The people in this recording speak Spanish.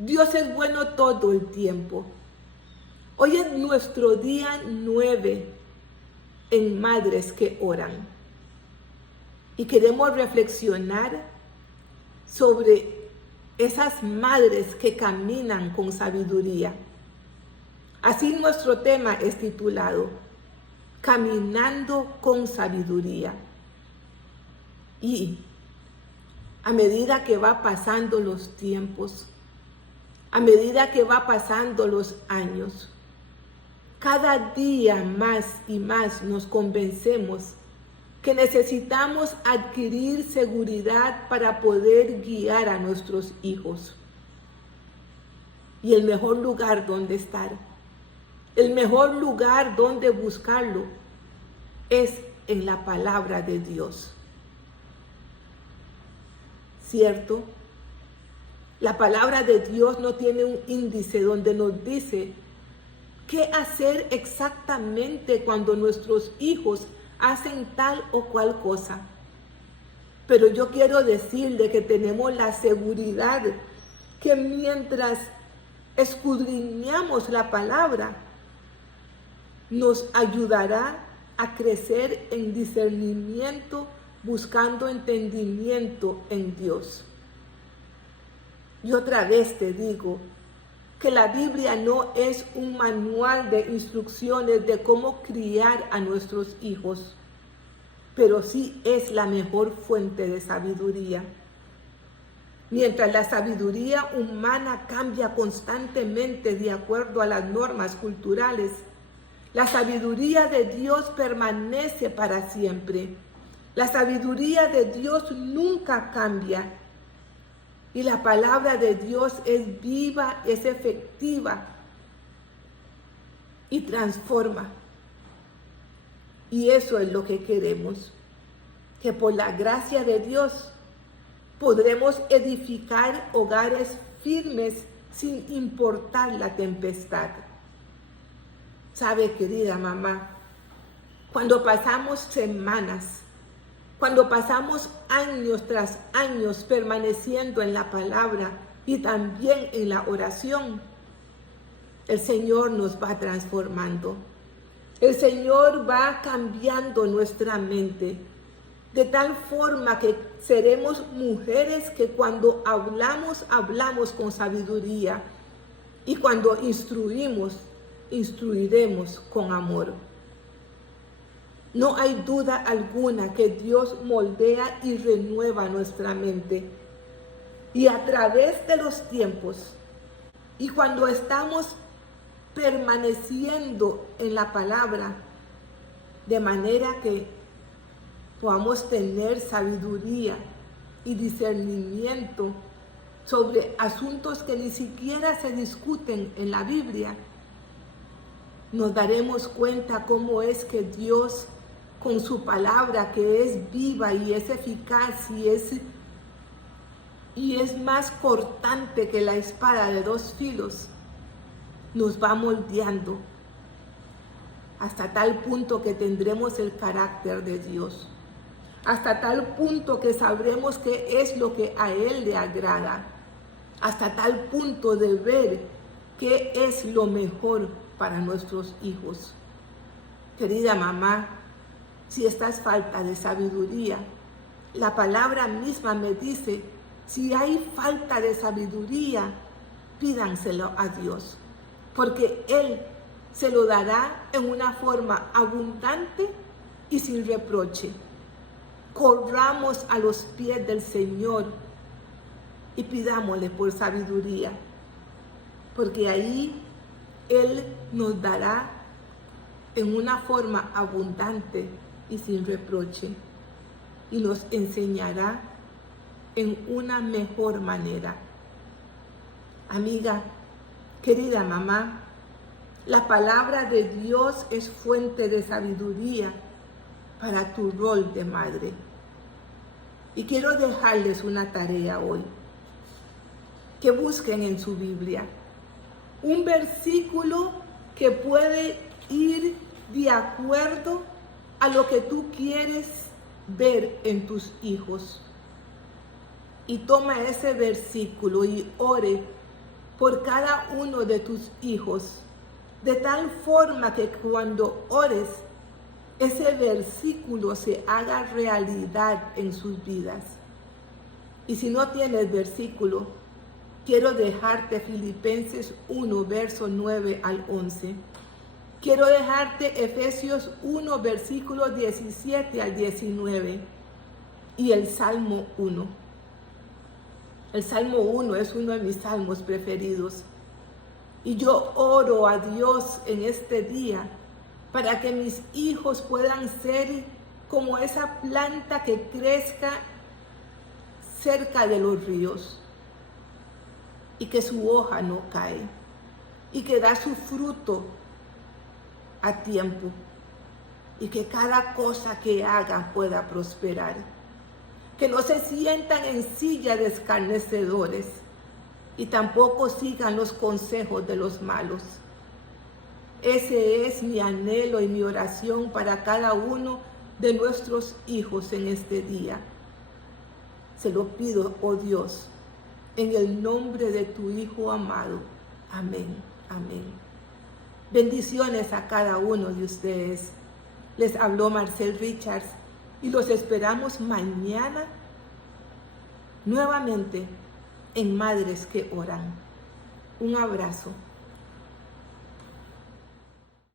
Dios es bueno todo el tiempo. Hoy es nuestro día 9 en Madres que Oran. Y queremos reflexionar sobre esas madres que caminan con sabiduría. Así nuestro tema es titulado Caminando con sabiduría. Y a medida que va pasando los tiempos, a medida que va pasando los años, cada día más y más nos convencemos que necesitamos adquirir seguridad para poder guiar a nuestros hijos. Y el mejor lugar donde estar, el mejor lugar donde buscarlo, es en la palabra de Dios. ¿Cierto? La palabra de Dios no tiene un índice donde nos dice qué hacer exactamente cuando nuestros hijos hacen tal o cual cosa. Pero yo quiero decirle que tenemos la seguridad que mientras escudriñamos la palabra, nos ayudará a crecer en discernimiento, buscando entendimiento en Dios. Y otra vez te digo que la Biblia no es un manual de instrucciones de cómo criar a nuestros hijos, pero sí es la mejor fuente de sabiduría. Mientras la sabiduría humana cambia constantemente de acuerdo a las normas culturales, la sabiduría de Dios permanece para siempre. La sabiduría de Dios nunca cambia. Y la palabra de Dios es viva, es efectiva y transforma. Y eso es lo que queremos, que por la gracia de Dios podremos edificar hogares firmes sin importar la tempestad. ¿Sabe, querida mamá? Cuando pasamos semanas, cuando pasamos años tras años permaneciendo en la palabra y también en la oración, el Señor nos va transformando. El Señor va cambiando nuestra mente, de tal forma que seremos mujeres que cuando hablamos, hablamos con sabiduría, y cuando instruimos, instruiremos con amor. No hay duda alguna que Dios moldea y renueva nuestra mente. Y a través de los tiempos, y cuando estamos permaneciendo en la palabra, de manera que podamos tener sabiduría y discernimiento sobre asuntos que ni siquiera se discuten en la Biblia, nos daremos cuenta cómo es que Dios, con su palabra que es viva y es eficaz y es más cortante que la espada de dos filos, nos va moldeando hasta tal punto que tendremos el carácter de Dios, hasta tal punto que sabremos qué es lo que a Él le agrada, hasta tal punto de ver qué es lo mejor para nuestros hijos. Querida mamá, si estás falta de sabiduría, la palabra misma me dice, si hay falta de sabiduría, pídanselo a Dios, porque Él se lo dará en una forma abundante y sin reproche. Corramos a los pies del Señor y pidámosle por sabiduría, porque ahí Él nos dará en una forma abundante y sin reproche, y nos enseñará en una mejor manera. Amiga, querida mamá, la palabra de Dios es fuente de sabiduría para tu rol de madre. Y quiero dejarles una tarea hoy, que busquen en su Biblia un versículo que puede ir de acuerdo a lo que tú quieres ver en tus hijos. Y toma ese versículo y ore por cada uno de tus hijos, de tal forma que cuando ores, ese versículo se haga realidad en sus vidas. Y si no tienes versículo, quiero dejarte Filipenses 1, verso 9 al 11. Quiero dejarte Efesios 1, versículos 17 al 19 y el Salmo 1. El Salmo 1 es uno de mis salmos preferidos. Y yo oro a Dios en este día para que mis hijos puedan ser como esa planta que crezca cerca de los ríos y que su hoja no cae y que da su fruto a tiempo y que cada cosa que hagan pueda prosperar. Que no se sientan en silla de escarnecedores y tampoco sigan los consejos de los malos. Ese es mi anhelo y mi oración para cada uno de nuestros hijos en este día. Se lo pido, oh Dios, en el nombre de tu Hijo amado. Amén, amén. Bendiciones a cada uno de ustedes. Les habló Marcel Richards y los esperamos mañana nuevamente en Madres que Oran. Un abrazo.